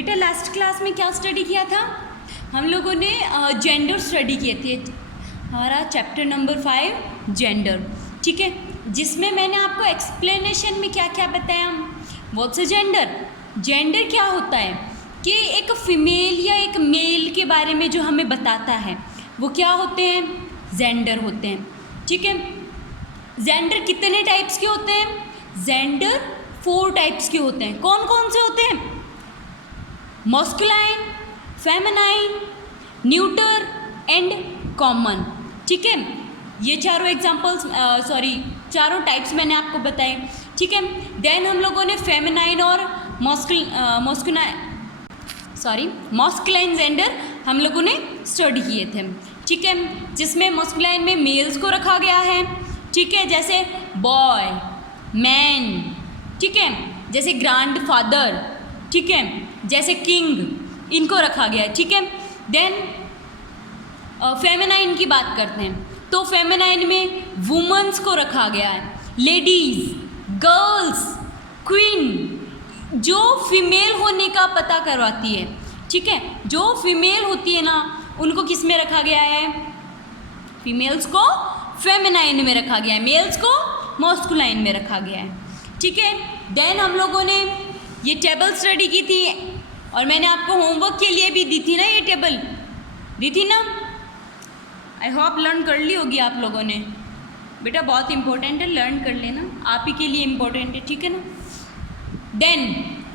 बेटा last class में क्या स्टडी किया था? हम लोगों ने जेंडर स्टडी किए थे, हमारा चैप्टर नंबर 5 जेंडर, ठीक है, जिसमें मैंने आपको एक्सप्लेनेशन में क्या क्या बताया। What's a gender? जेंडर क्या होता है कि एक फीमेल या एक मेल के बारे में जो हमें बताता है वो क्या होते हैं? जेंडर होते हैं, ठीक है। जेंडर कितने टाइप्स के होते हैं? जेंडर 4 टाइप्स के होते हैं। कौन कौन से होते हैं? मॉस्कुलाइन, फेमिनाइन, न्यूटर एंड कॉमन, ठीक है। ये चारों एग्जाम्पल्स चारों टाइप्स मैंने आपको बताए, ठीक है। देन हम लोगों ने फेमिनाइन और मॉस्कुलाइन जेंडर हम लोगों ने स्टडी किए थे, ठीक है, जिसमें मॉस्कुलाइन में मेल्स को रखा गया है, ठीक है, जैसे बॉय, मैन, ठीक है, जैसे ग्रैंडफादर, ठीक है, जैसे किंग, इनको रखा गया है, ठीक है। देन फेमिनाइन की बात करते हैं तो फेमिनाइन में वुमेन्स को रखा गया है, लेडीज, गर्ल्स, क्वीन, जो फीमेल होने का पता करवाती है, ठीक है, जो फीमेल होती है ना उनको किस में रखा गया है? फीमेल्स को फेमिनाइन में रखा गया है, मेल्स को मॉस्कुलाइन में रखा गया है, ठीक है। देन हम लोगों ने ये टेबल स्टडी की थी और मैंने आपको होमवर्क के लिए भी दी थी ना, ये टेबल दी थी ना। आई होप लर्न कर ली होगी आप लोगों ने। बेटा बहुत इंपॉर्टेंट है, लर्न कर लेना, आप ही के लिए इंपॉर्टेंट है, ठीक है ना। देन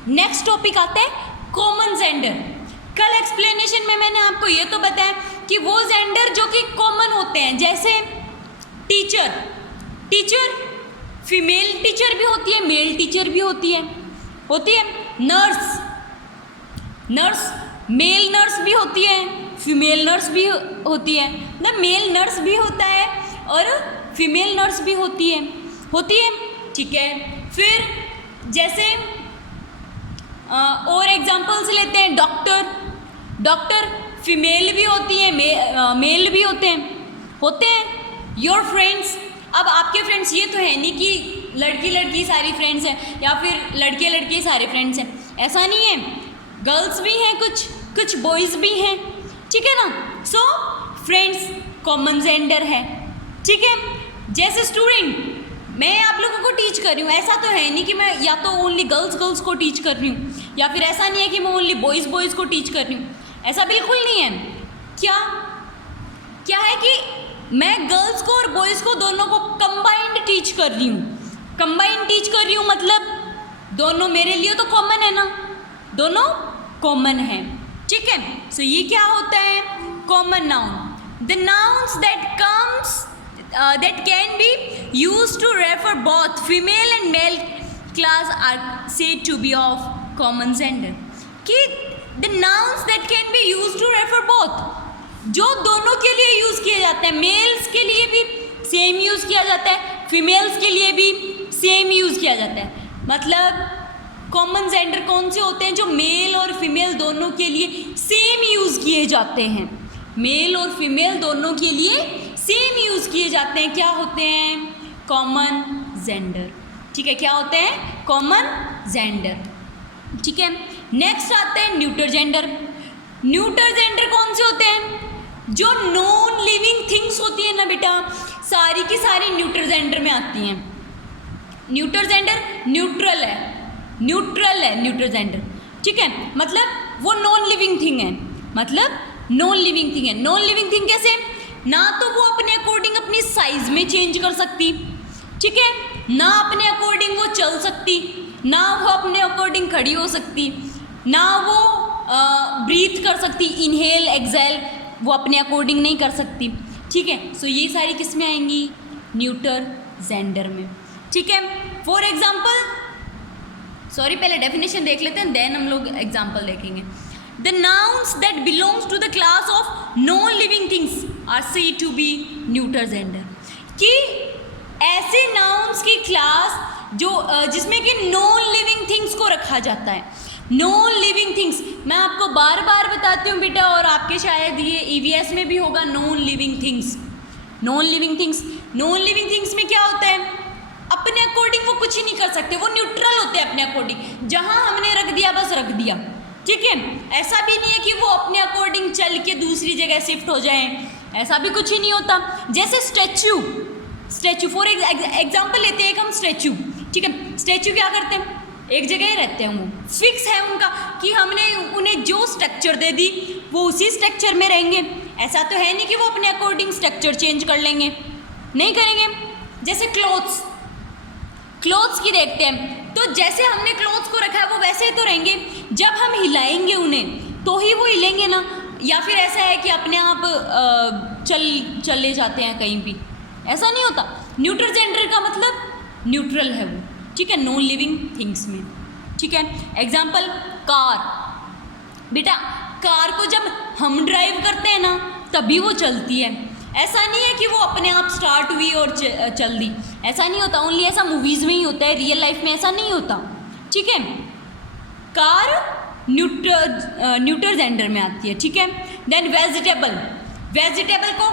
नेक्स्ट टॉपिक आता है कॉमन जेंडर। कल एक्सप्लेनेशन में मैंने आपको ये तो बताया कि वो जेंडर जो कि कॉमन होते हैं, जैसे टीचर फीमेल टीचर भी होती है, मेल टीचर भी होती है। नर्स मेल नर्स भी होती है, फीमेल नर्स भी होती है, ना मेल नर्स भी होता है और फीमेल नर्स भी होती है, ठीक है। फिर जैसे और एग्जांपल्स लेते हैं, डॉक्टर फीमेल भी होती है, मेल भी होते हैं। योर फ्रेंड्स, अब आपके फ्रेंड्स ये तो है नहीं कि लड़की सारी फ्रेंड्स हैं या फिर लड़के सारे फ्रेंड्स हैं, ऐसा नहीं है। गर्ल्स भी हैं, कुछ बॉयज़ भी हैं, ठीक है ना। सो फ्रेंड्स कॉमन जेंडर है, ठीक है। जैसे स्टूडेंट मैं आप लोगों को टीच कर रही हूँ, ऐसा तो है नहीं कि मैं या तो ओनली गर्ल्स को टीच कर रही हूँ या फिर ऐसा नहीं है कि मैं ओनली बॉयज़ को टीच कर रही हूँ, ऐसा बिल्कुल नहीं है। क्या है कि मैं गर्ल्स को और बॉयज़ को दोनों को कंबाइंड टीच कर रही हूँ, मतलब दोनों मेरे लिए तो कॉमन है ना, दोनों कॉमन है, ठीक है। सो ये क्या होता है? Common noun. The nouns that can be used to refer both female and male class are said to be of common gender। कि the nouns that can be used to refer both, जो दोनों के लिए use किए जाते हैं, mails के लिए भी सेम यूज़ किया जाता है, फीमेल्स के लिए भी सेम यूज़ किया जाता है। मतलब कॉमन जेंडर कौन से होते हैं? जो मेल और फीमेल दोनों के लिए सेम यूज़ किए जाते हैं, मेल और फीमेल दोनों के लिए सेम यूज़ किए जाते हैं, क्या होते हैं? कॉमन जेंडर, ठीक है। क्या होते हैं? कॉमन जेंडर, ठीक है। नेक्स्ट आते हैं न्यूटर जेंडर। न्यूटर जेंडर कौन से होते हैं? जो नॉन लिविंग थिंग्स होती है ना बेटा, सारी की सारी न्यूटर जेंडर में आती हैं। न्यूटर जेंडर न्यूट्रल है न्यूटर जेंडर, ठीक है। मतलब वो नॉन लिविंग थिंग है, नॉन लिविंग थिंग कैसे? ना तो वो अपने अकॉर्डिंग अपनी साइज में चेंज कर सकती, ठीक है, ना अपने अकॉर्डिंग वो चल सकती, ना वो अपने अकॉर्डिंग खड़ी हो सकती, ना वो ब्रीथ कर सकती, इनहेल एक्सहेल वो अपने अकॉर्डिंग नहीं कर सकती, ठीक है। सो ये सारी किस में आएंगी? न्यूटर जेंडर में, ठीक है। फॉर एग्जाम्पल पहले डेफिनेशन देख लेते हैं, देन हम लोग एग्जाम्पल देखेंगे। The nouns that belongs to the class of non-living things are said to be neuter gender। कि ऐसे nouns की क्लास जो जिसमें कि नॉन लिविंग थिंग्स को रखा जाता है। नॉन लिविंग थिंग्स मैं आपको बार बार बताती हूँ बेटा, और आपके शायद ये EVS में भी होगा। नॉन लिविंग थिंग्स में क्या होता है? अपने अकॉर्डिंग वो कुछ ही नहीं कर सकते, वो न्यूट्रल होते हैं अपने अकॉर्डिंग, जहाँ हमने रख दिया बस रख दिया, ठीक है। ऐसा भी नहीं है कि वो अपने अकॉर्डिंग चल के दूसरी जगह शिफ्ट हो जाएं, ऐसा भी कुछ ही नहीं होता। जैसे स्टैचू फॉर एग्जाम्पल लेते हैं एक हम स्टैचू, ठीक है। स्टैचू क्या करते हैं, एक जगह ही रहते हैं, वो फिक्स है उनका कि हमने उन्हें जो स्ट्रक्चर दे दी वो उसी स्ट्रक्चर में रहेंगे। ऐसा तो है नहीं कि वो अपने अकॉर्डिंग स्ट्रक्चर चेंज कर लेंगे, नहीं करेंगे। जैसे क्लोथ्स की देखते हैं, तो जैसे हमने क्लोथ्स को रखा है वो वैसे ही तो रहेंगे, जब हम हिलाएंगे उन्हें तो ही वो हिलेंगे ना। या फिर ऐसा है कि अपने आप चले जाते हैं कहीं भी, ऐसा नहीं होता। न्यूट्रल जेंडर का मतलब न्यूट्रल है वो, ठीक है, नॉन लिविंग थिंग्स में, ठीक है। एग्जाम्पल कार, बेटा कार को जब हम ड्राइव करते हैं ना तभी वो चलती है, ऐसा नहीं है कि वो अपने आप स्टार्ट हुई और चल दी, ऐसा नहीं होता। ओनली ऐसा मूवीज़ में ही होता है, रियल लाइफ में ऐसा नहीं होता, ठीक है। कार न्यूट्रल जेंडर में आती है, ठीक है। देन वेजिटेबल को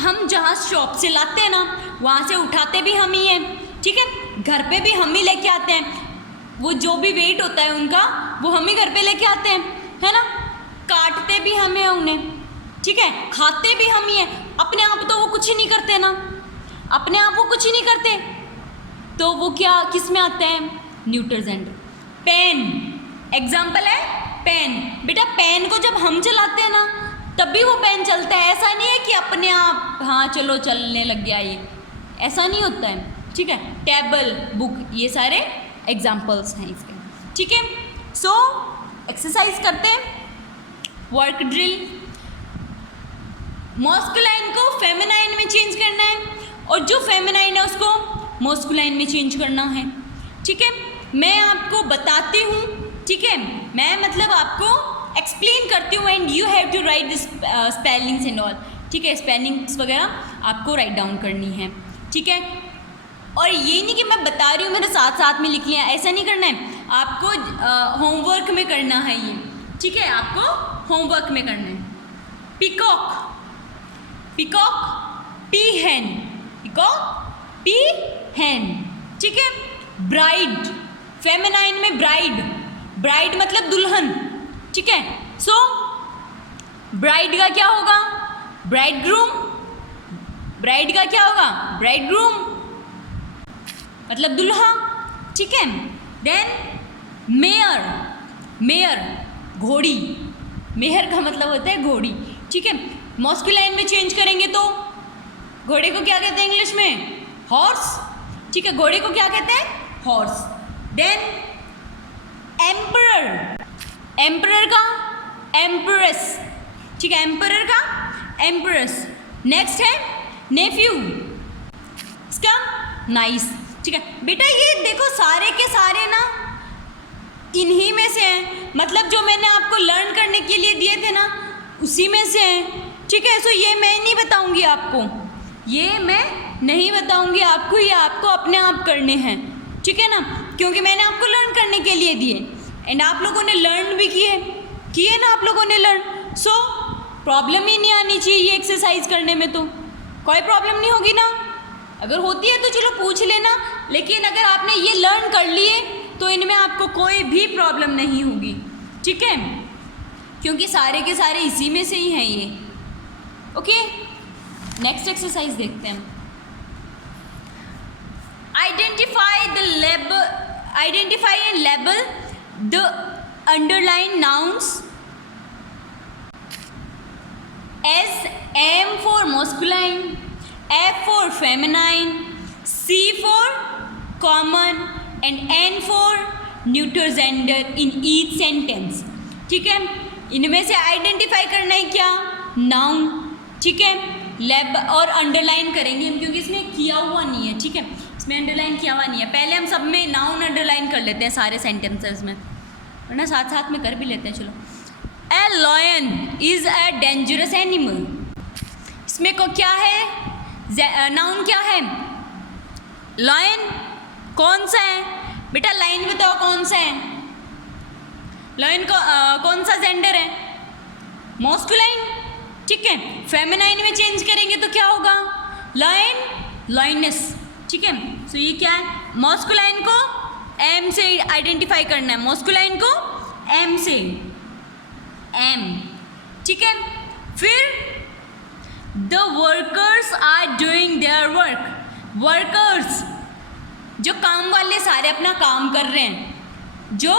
हम जहाँ शॉप से लाते हैं ना वहाँ से उठाते भी हम ही हैं, ठीक है। घर पे भी हम ही लेके आते हैं, वो जो भी वेट होता है उनका वो हम ही घर पे लेके आते हैं, है ना। काटते भी हम हैं उन्हें, ठीक है, खाते भी हम ही हैं। अपने आप तो वो कुछ ही नहीं करते ना, अपने आप वो कुछ ही नहीं करते, तो वो क्या किस में आते हैं, न्यूट्रल जेंडर। पेन एग्जाम्पल है, पेन, बेटा पेन को जब हम चलाते हैं ना तभी वो पेन चलता है, ऐसा नहीं है कि अपने आप हाँ चलो चलने लग गया, ये ऐसा नहीं होता है, ठीक है। टेबल, बुक, ये सारे एग्जाम्पल्स हैं इसके, ठीक है। सो एक्सरसाइज करते हैं, वर्क ड्रिल। मॉस्कुलाइन को फेमिनाइन में चेंज करना है और जो फेमिनाइन है उसको मॉस्कुलाइन में चेंज करना है, ठीक है। मैं आपको बताती हूँ, ठीक है, मैं मतलब आपको एक्सप्लेन करती हूँ and you have to write this spellings and all, ठीक है। स्पेलिंग्स वगैरह आपको राइट डाउन करनी है, ठीक है। और ये नहीं कि मैं बता रही हूँ मेरे साथ साथ में लिख लिया, ऐसा नहीं करना है, आपको होमवर्क में करना है ये, ठीक है, आपको होमवर्क में करना है। पिकॉक, पी हैन, पिकॉक पी हैन, ठीक है। ब्राइड, फेमिनाइन में ब्राइड मतलब दुल्हन, ठीक है। सो ब्राइड का क्या होगा, ब्राइडग्रूम, ब्राइड का क्या होगा, ब्राइडग्रूम मतलब दुल्हा, ठीक है। देन मेयर घोड़ी, मेयर का मतलब होता है घोड़ी, ठीक है। मॉस्कुलाइन में चेंज करेंगे तो घोड़े को क्या कहते हैं इंग्लिश में, हॉर्स, ठीक है, घोड़े को क्या कहते हैं, हॉर्स। देन एम्परर का एम्प्रेस, ठीक है, एम्परर का एम्प्रेस। नेक्स्ट है नेफ्यू, इसका नाइस, ठीक है। बेटा ये देखो सारे के सारे ना इन्हीं में से हैं, मतलब जो मैंने आपको लर्न करने के लिए दिए थे ना उसी में से हैं, ठीक है। सो ये मैं नहीं बताऊंगी आपको, ये मैं नहीं बताऊंगी आपको, ये आपको अपने आप करने हैं, ठीक है ना, क्योंकि मैंने आपको लर्न करने के लिए दिए एंड आप लोगों ने लर्न भी किए ना आप लोगों ने लर्न। सो प्रॉब्लम ही नहीं आनी चाहिए ये एक्सरसाइज करने में, तो कोई प्रॉब्लम नहीं होगी ना, अगर होती है तो चलो पूछ लेना, लेकिन अगर आपने ये लर्न कर लिए तो इनमें आपको कोई भी प्रॉब्लम नहीं होगी, ठीक है, क्योंकि सारे के सारे इसी में से ही हैं ये, ओके। नेक्स्ट एक्सरसाइज देखते हैं। Identify and label the underline nouns as, M for masculine, F for feminine, C for common and N for neuter gender in each sentence, ठीक है। इनमें से आइडेंटिफाई करना है क्या, नाउन, ठीक है। लेब और अंडरलाइन करेंगे हम क्योंकि इसमें किया हुआ नहीं है, ठीक है, इसमें अंडरलाइन किया हुआ नहीं है। पहले हम सब में नाउन अंडरलाइन कर लेते हैं सारे सेंटेंसेस में, वरना साथ साथ में कर भी लेते हैं, चलो। A lion is a dangerous animal, इसमें को क्या है, नाउन क्या है, लायन, कौन सा है बेटा, लाइन बताओ कौन सा है, लायन को कौन सा जेंडर है, मॉस्कुलाइन, ठीक है। फेमिनाइन में चेंज करेंगे तो क्या होगा, लायन, लाइनस, ठीक है। सो ये क्या है, मॉस्कुलाइन को एम से आइडेंटिफाई करना है, मॉस्कुलाइन को एम से, एम, ठीक है। फिर the workers are doing their work, workers जो काम वाले सारे अपना काम कर रहे हैं, जो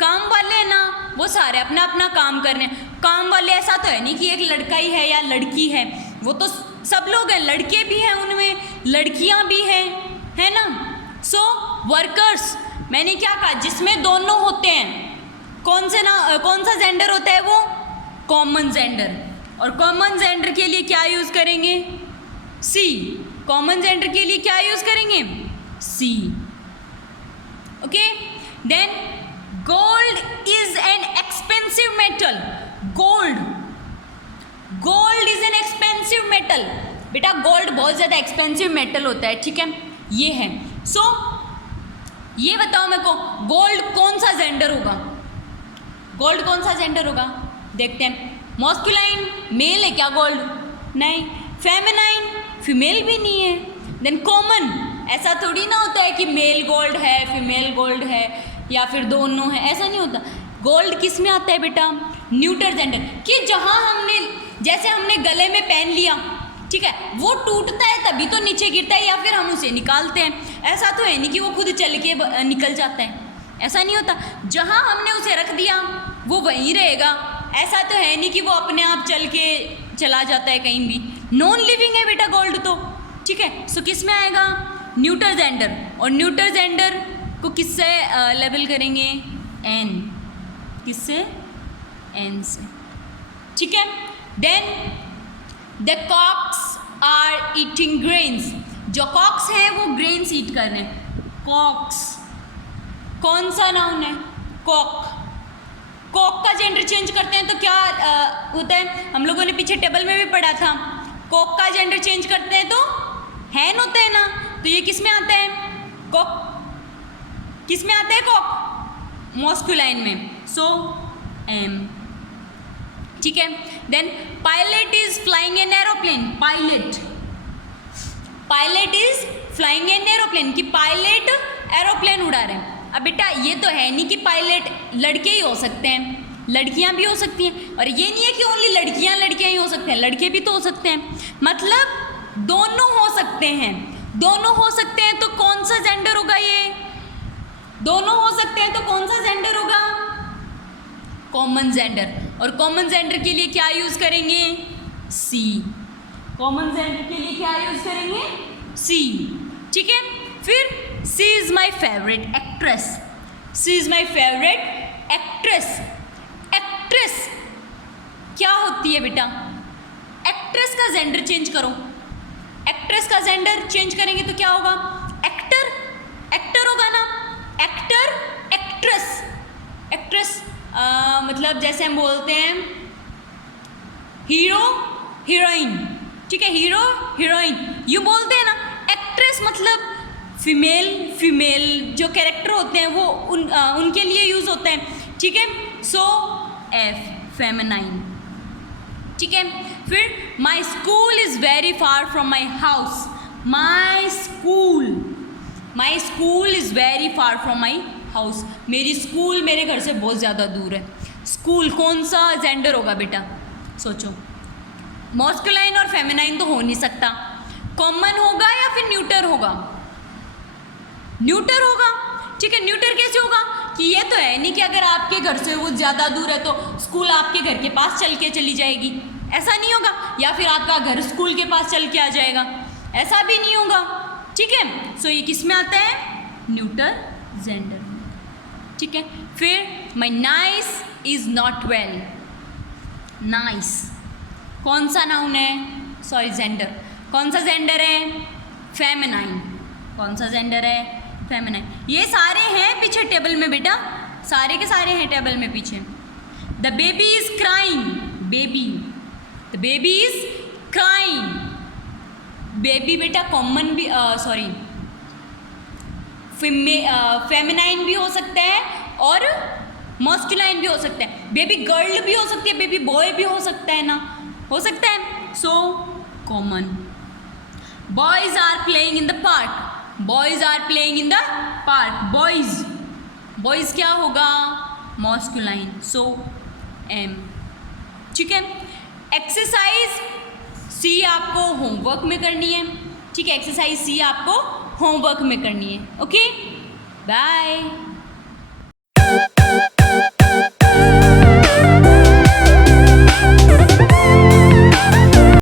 काम वाले हैं ना वो सारे अपना अपना काम कर रहे हैं। काम वाले ऐसा तो है नहीं कि एक लड़का ही है या लड़की है, वो तो सब लोग हैं, लड़के भी हैं उनमें, लड़कियां भी हैं, है ना। सो वर्कर्स, मैंने क्या कहा, जिसमें दोनों होते हैं, कौन सा जेंडर होता है वो, कॉमन जेंडर। और कॉमन जेंडर के लिए क्या यूज़ करेंगे, सी, कॉमन जेंडर के लिए क्या यूज़ करेंगे, see, okay. Then gold is an expensive metal, gold, gold is an expensive metal, बेटा गोल्ड बहुत ज़्यादा एक्सपेंसिव मेटल होता है, ठीक है, ये है। सो ये बताओ मेरे को, गोल्ड कौन सा जेंडर होगा, गोल्ड कौन सा जेंडर होगा, देखते हैं। मॉस्कुलाइन, मेल है क्या गोल्ड, नहीं। फेमिनाइन, फीमेल भी नहीं है। देन कॉमन, ऐसा थोड़ी ना होता है कि मेल गोल्ड है फीमेल गोल्ड है या फिर दोनों है, ऐसा नहीं होता। गोल्ड किस में आता है बेटा, न्यूटर जेंडर, कि जहाँ हमने, जैसे हमने गले में पहन लिया, ठीक है, वो टूटता है तभी तो नीचे गिरता है या फिर हम उसे निकालते हैं, ऐसा तो है नहीं कि वो खुद चल के निकल जाता है, ऐसा नहीं होता। जहाँ हमने उसे रख दिया वो वहीं रहेगा, ऐसा तो है नहीं कि वो अपने आप चल के चला जाता है कहीं भी। नॉन लिविंग है बेटा गोल्ड तो, ठीक है। सो किस में आएगा, न्यूटर जेंडर। और न्यूटर जेंडर को किससे लेबल करेंगे, एन, किससे, एन से, ठीक है। Then the cocks are eating grains, जो कॉक्स हैं वो ग्रेन्स ईट कर रहे हैं। कॉक्स कौन सा नाउन है, कॉक, कॉक का जेंडर चेंज करते हैं तो क्या होता है, हम लोगों ने पीछे टेबल में भी पढ़ा था, कॉक का जेंडर चेंज करते हैं तो हैन होता है ना, तो ये किस में आता है, कॉक किस में आता है, कॉक मॉस्कुलाइन में, सो एम, ठीक है। Then pilot is flying an aeroplane, pilot, pilot is flying an aeroplane, कि पायलट एरोप्लेन उड़ा रहे हैं। अब बेटा ये तो है नहीं कि पायलट लड़के ही हो सकते हैं, लड़कियां भी हो सकती हैं, और ये नहीं है कि ओनली लड़कियां ही हो सकते हैं, लड़के भी तो हो सकते हैं, मतलब दोनों हो सकते हैं, दोनों हो सकते हैं तो कौन सा जेंडर होगा, ये दोनों हो सकते हैं तो कौन सा जेंडर होगा, कॉमन जेंडर। और कॉमन जेंडर के लिए क्या यूज करेंगे, सी, कॉमन जेंडर के लिए क्या यूज करेंगे, सी, ठीक है। फिर she is my favourite actress, she is my favourite actress, actress क्या होती है बेटा, एक्ट्रेस का जेंडर चेंज करो, एक्ट्रेस का जेंडर चेंज करेंगे तो क्या होगा, एक्टर, एक्टर होगा ना, एक्टर, एक्ट्रेस, एक्ट्रेस मतलब जैसे हम बोलते हैं हीरो हीरोइन, ठीक है, हीरो हीरोइन यू बोलते हैं ना, एक्ट्रेस मतलब फीमेल, फीमेल जो कैरेक्टर होते हैं वो उनके लिए यूज़ होते हैं, ठीक है। सो एफ, फेमिनाइन, ठीक है। फिर my school is very far from my house, my school, my school is very far from my house, मेरी स्कूल मेरे घर से बहुत ज़्यादा दूर है। स्कूल कौन सा जेंडर होगा बेटा, सोचो, मॉस्कुलाइन और फेमिनाइन तो हो नहीं सकता, कॉमन होगा या फिर न्यूटर होगा, न्यूटर होगा, ठीक है। न्यूटर कैसे होगा, कि ये तो है नहीं कि अगर आपके घर से वो ज़्यादा दूर है तो स्कूल आपके घर के पास चल के चली जाएगी, ऐसा नहीं होगा, या फिर आपका घर स्कूल के पास चल के आ जाएगा, ऐसा भी नहीं होगा, ठीक है। सो ये किस में आता है, न्यूटर जेंडर, ठीक है। फिर my niece is not well, niece कौन सा नाउन है, सॉरी जेंडर, कौन सा जेंडर है, फेमिनाइन, कौन सा जेंडर है, फेमिनाइन। ये सारे हैं पीछे टेबल में बेटा, सारे के सारे हैं टेबल में पीछे। The baby is crying, baby, the baby is crying, baby बेटा कॉमन भी सॉरी फेमिनाइन भी हो सकता है और मॉस्कुलाइन भी हो सकता है, बेबी गर्ल भी हो सकती है, बेबी बॉय भी हो सकता है ना, हो सकता है, so common. Boys are playing in the park, boys are playing in the park, boys, boys क्या होगा, मॉस्कुलाइन, सो एम। ठीक है, एक्सरसाइज सी आपको होमवर्क में करनी है। ठीक है, एक्सरसाइज सी आपको होमवर्क में करनी है। Okay, bye.